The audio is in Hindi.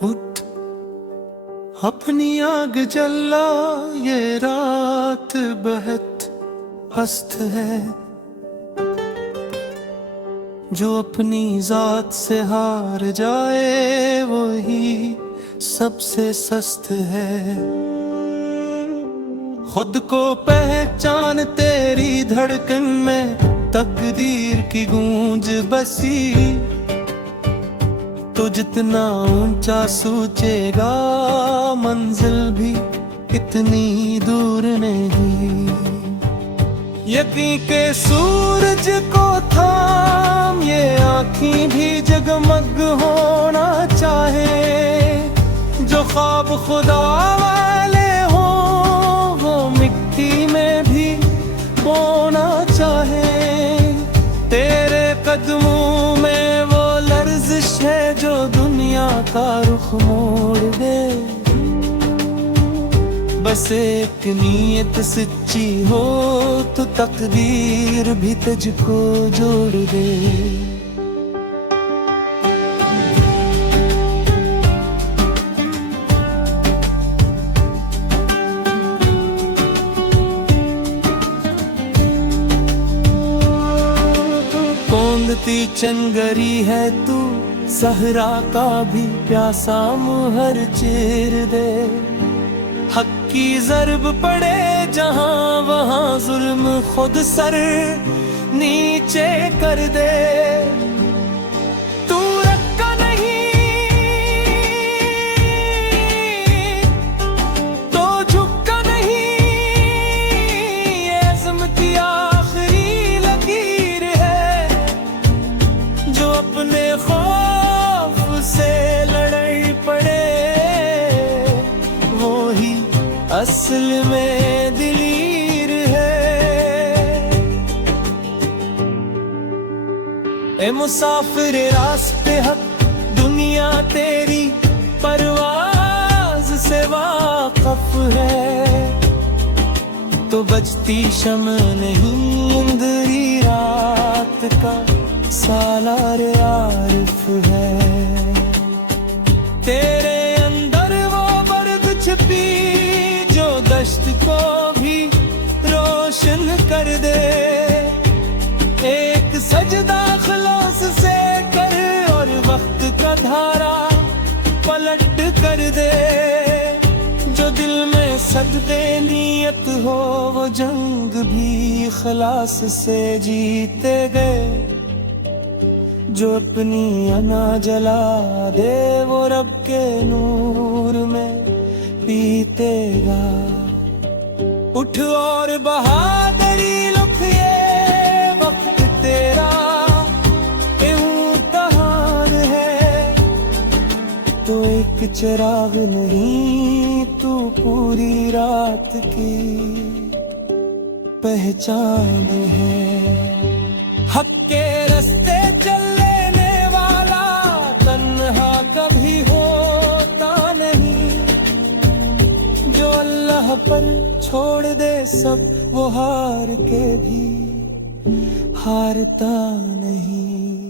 उठ अपनी आग जला, ये रात बहुत पस्त है। जो अपनी जात से हार जाए वही सबसे सस्त है। खुद को पहचान, तेरी धड़कन में तकदीर की गूंज बसी। तो जितना ऊंचा सोचेगा मंजिल भी इतनी दूर नहीं। यकीन के सूरज को थाम, ये आँखें भी जगमग होना चाहे। जो ख्वाब खुदा वाले हो वो मिट्टी में भी बोना चाहे। तेरे कदमों में वो लर्जिश है जो दुनिया का रुख मोड़ दे। बस एक नीयत सच्ची हो तो तकदीर भी तुझको जोड़ दे। कौंदती चंगरी है तू, सहरा का भी प्यासा मुहर चीर दे। हक की ज़रब पड़े जहां वहां जुल्म खुद सर नीचे कर दे। तू रक्का नहीं तो झुका नहीं, ये अज़्म की आखिरी लकीर है। जो अपने खौफ से लड़ाई पड़े असल में दिलीर है। ए मुसाफिर रास्ते हक, दुनिया तेरी परवाज से वाक़िफ़ है। तो बजती शम्अ नहीं अंधेरी रात का सालार आरिफ है। तेरे अंदर वो बर्द छिपी दश्त को भी रोशन कर दे। एक सजदा खलास से कर और वक्त का धारा पलट कर दे। जो दिल में सजदे नियत हो वो जंग भी खलास से जीते गए। जो अपनी अना जला दे वो रब के नूर में पीतेगा। उठ और बहादुरी लुक, ये वक्त तेरा इम्तिहान है। तो एक चिराग नहीं तू पूरी रात की पहचान है। हक के रास्ते चलने वाला तन्हा कभी होता नहीं। जो अल्लाह पर छोड़ दे सब वो हार के भी हारता नहीं।